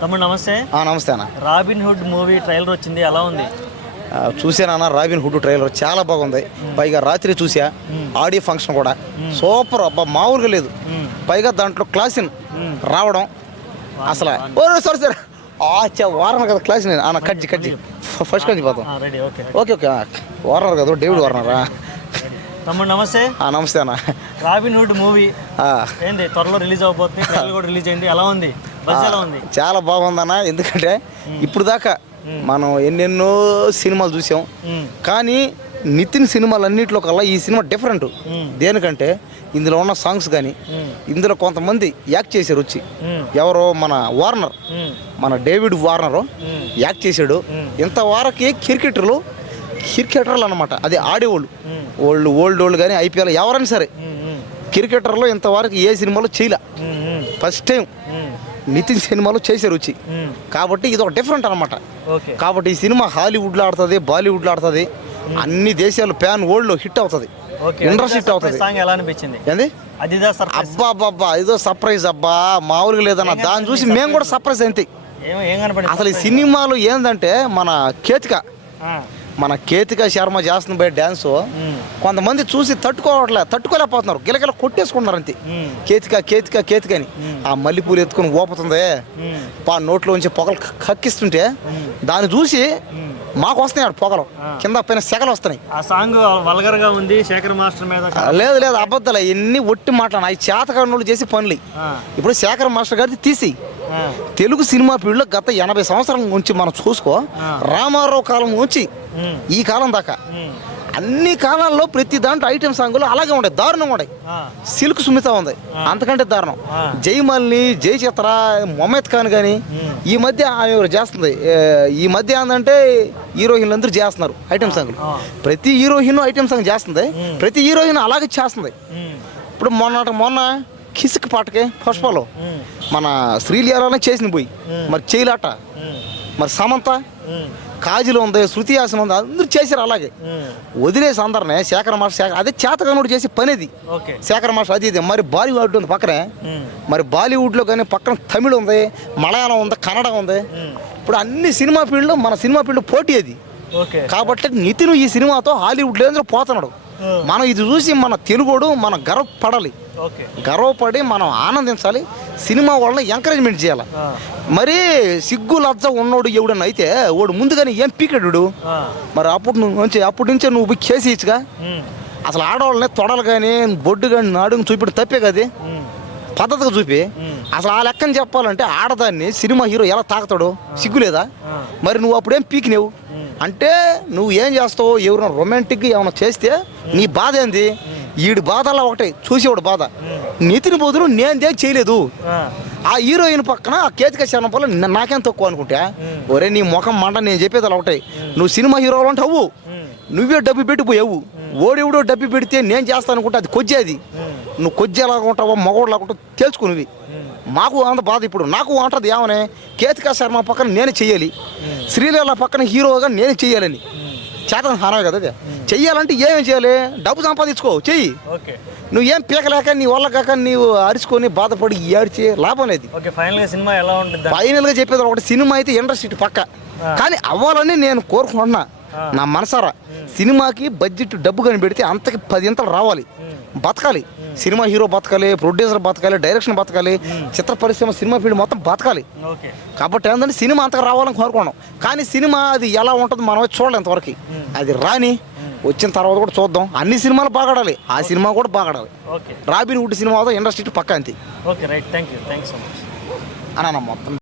తమ్ముడు నమస్తే. నమస్తే అన్న. రాబిన్ హుడ్ మూవీ ట్రైలర్ వచ్చింది, ఎలా ఉంది? చూసానన్న. రాబిన్ హుడ్ ట్రైలర్ చాలా బాగుంది. పైగా రాత్రి చూసా, ఆడియో ఫంక్షన్ కూడా సూపర్. అబ్బా మామూలుగా లేదు. పైగా దాంట్లో క్లాసిన్ రావడం అసలు సారీ సార్ వార్నర్ కదా క్లాసిన్ అన్న. కజ్జి ఫస్ట్ నుంచి పోతాం. ఓకే ఓకే వార్నర్ కదా, డేవిడ్ వార్నరా. తమ్ముడు నమస్తే. నమస్తే అన్న. రాబిన్ హుడ్ మూవీ ఏంది త్వరలో రిలీజ్ అవబోతుంది, ట్రైలర్ కూడా రిలీజ్ అయింది, ఎలా ఉంది? బస్ ఎలా ఉంది? చాలా బాగుందన్న. ఎందుకంటే ఇప్పుడు దాకా మనం ఎన్నెన్నో సినిమాలు చూసాం, కానీ నితిన్ సినిమాలు అన్నింటిలో కల్లా ఈ సినిమా డిఫరెంట్. దేనికంటే ఇందులో ఉన్న సాంగ్స్ కానీ, ఇందులో కొంతమంది యాక్ట్ చేశారు వచ్చి. ఎవరో మన వార్నర్, మన డేవిడ్ వార్నరు యాక్ట్ చేశాడు. ఇంతవరకు క్రికెటర్లు అనమాట, అది ఆడేవాళ్ళు, ఓల్డ్ కానీ ఐపీఎల్ ఎవరైనా సరే క్రికెటర్లో ఇంతవరకు ఏ సినిమాలో చేయలే. ఫస్ట్ టైం నితిన్ సినిమాలో చేశారు వచ్చి. కాబట్టి ఇది ఒక డిఫరెంట్ అనమాట. కాబట్టి ఈ సినిమా హాలీవుడ్లో ఆడుతుంది, బాలీవుడ్లో ఆడుతుంది, అన్ని దేశాలు ప్యాన్ వరల్డ్లో హిట్ అవుతుంది, ఇండస్ట్రీ హిట్ అవుతుంది. ఏంది అబ్బా అబ్బా ఇదో సర్ప్రైజ్ అబ్బా మామూలుగా లేదన్న. దాన్ని చూసి మేము కూడా సర్ప్రైజ్ అంతే. అసలు ఈ సినిమాలో ఏంటంటే మన కేతిక శర్మ చేస్తున్న పోయే డ్యాన్సు కొంతమంది చూసి తట్టుకోలేకపోతున్నారు, గిలగిల కొట్టేసుకుంటున్నారు అంతే. కేతిక అని ఆ మల్లెపూలు ఎత్తుకుని ఊపుతుంది, నోట్లోంచి పొగలు కక్కిస్తుంటే దాన్ని చూసి మాకు వస్తున్నాయి పొగలు, కింద పైన సెగలు వస్తున్నాయి. ఆ సాంగ్ వల్గర్ గా ఉంది శేఖర్ మాస్టర్ మీద. లేదు అబద్ధాలు, ఎన్ని ఒట్టి మాటలు, అవి చేతకాడు చేసి పనులు. ఇప్పుడు శేఖర్ మాస్టర్ గారిది తీసి తెలుగు సినిమా ఫీల్డ్లో గత 80 సంవత్సరాల నుంచి మనం చూసుకో, రామారావు కాలం నుంచి ఈ కాలం దాకా అన్ని కాలాల్లో ప్రతి దాంట్లో ఐటెం సాంగులు అలాగే ఉండే, దారుణంగా ఉండే. సిల్క్ సుమిత ఉంది, అంతకంటే దారుణం. జైమల్ని, జై చిత్ర, మొహమ్మద్ ఖాన్ కానీ ఈ మధ్య ఆమె చేస్తుంది. ఈ మధ్య ఏంటంటే హీరోయిన్లు అందరూ చేస్తున్నారు ఐటెం సాంగులు. ప్రతి హీరోయిన్ ఐటెం సాంగ్ చేస్తుంది, ప్రతి హీరోయిన్ అలాగే చేస్తుంది. ఇప్పుడు మొన్న కిసిక్ పాటకి పుష్పలో మన శ్రీలీలానే చేసింది పోయి, మరి చేయలాట, మరి సమంత, కాజీలో ఉంది, శృతి హాసన్ ఉంది, అందరూ చేశారు అలాగే. వదిలేసి అందరినీ శేఖర్ మాస్టర్ అదే చేతగానుడు చేసే పనేది. శేఖర్ మాస్టర్ అది ఇది. మరి బాలీవుడ్ ఉంది పక్కనే, మరి బాలీవుడ్లో కానీ పక్కన తమిళ్ ఉంది, మలయాళం ఉంది, కన్నడ ఉంది. ఇప్పుడు అన్ని సినిమా ఫీల్డ్లో మన సినిమా ఫీల్డ్ పోటీ అది. కాబట్టి నితిన్ ఈ సినిమాతో హాలీవుడ్ లేదో పోతున్నాడు. మనం ఇది చూసి మన తెలుగుడు మనం గర్వపడి మనం ఆనందించాలి. సినిమా వాళ్ళని ఎంకరేజ్మెంట్ చేయాలి. మరి సిగ్గు లజ్జ ఉన్నోడు ఎవడన్నా అయితే వాడు ముందుగానే ఏం పీకెడు. మరి అప్పటి నుంచే నువ్వు కేసు ఇచ్చుగా. అసలు ఆడవాళ్ళని తొడలు కానీ బొడ్డు కానీ నాడు చూపిడు తప్పే కదా, పద్ధతిగా చూపి. అసలు ఆ లెక్కని చెప్పాలంటే ఆడదాన్ని సినిమా హీరో ఎలా తాకుతాడో సిగ్గులేదా? మరి నువ్వు అప్పుడేం పీకినేవు అంటే నువ్వు ఏం చేస్తావు? ఎవరైనా రొమాంటిక్గా ఏమైనా చేస్తే నీ బాధ ఏంది? ఈడు బాధలా ఒకటే చూసేవాడు బాధ. నితిన్ బదులు నేను చేయలేదు. ఆ హీరోయిన్ పక్కన ఆ కేతిక శర్మ వల్ల నాకేం తక్కువ అనుకుంటా? ఒరే నీ ముఖం మంట, నేను చెప్పేది అలా ఒకటే. నువ్వు సినిమా హీరోలు అంటే అవ్వు, నువ్వే డబ్బు పెట్టిపోయావు. ఓడెవడో డబ్బు పెడితే నేను చేస్తాను అనుకుంటా, అది కొజ్జేది. నువ్వు కొజ్జేలాగా ఉంటావో మగోడులాగా ఉంటావు తెలుసుకునివి. మాకు అంత బాధ. ఇప్పుడు నాకు అంటది ఏమని, కేతిక శర్మ పక్కన నేను చెయ్యాలి, శ్రీలీల పక్కన హీరోగా నేను చెయ్యాలని. చేతన హానమే కదా అది. చెయ్యాలంటే ఏమేం చేయాలి? డబ్బు సంపాదించుకో, చెయ్యి. నువ్వేం పీకలేక నీ వల్ల కాక నీవు అరుచుకొని బాధపడి ఏడ్చి లాభం లేదు. ఫైనల్గా చెప్పేది ఒకటి, సినిమా అయితే ఇండస్ట్రీ పక్క, కానీ అవ్వాలని నేను కోరుకుంటున్నా నా మనసారా. సినిమాకి బడ్జెట్ డబ్బు కానీ పెడితే అంతకి 10 ఇంతలు రావాలి, బతకాలి. సినిమా హీరో బతకాలి, ప్రొడ్యూసర్ బతకాలి, డైరెక్షన్ బతకాలి, చిత్ర పరిశ్రమ, సినిమా ఫీల్డ్ మొత్తం బతకాలి. కాబట్టి ఏంటంటే సినిమా అంతగా రావాలని కోరుకున్నాం. కానీ సినిమా అది ఎలా ఉంటుంది మనం చూడలేం ఇంతవరకు. అది రాని వచ్చిన తర్వాత కూడా చూద్దాం. అన్ని సినిమాలు బాగాడాలి, ఆ సినిమా కూడా బాగాడాలి. రాబిన్ హుడ్ సినిమా ఇండస్ట్రీ పక్క అంతే. Okay right, thank you so much అన్న. మొత్తం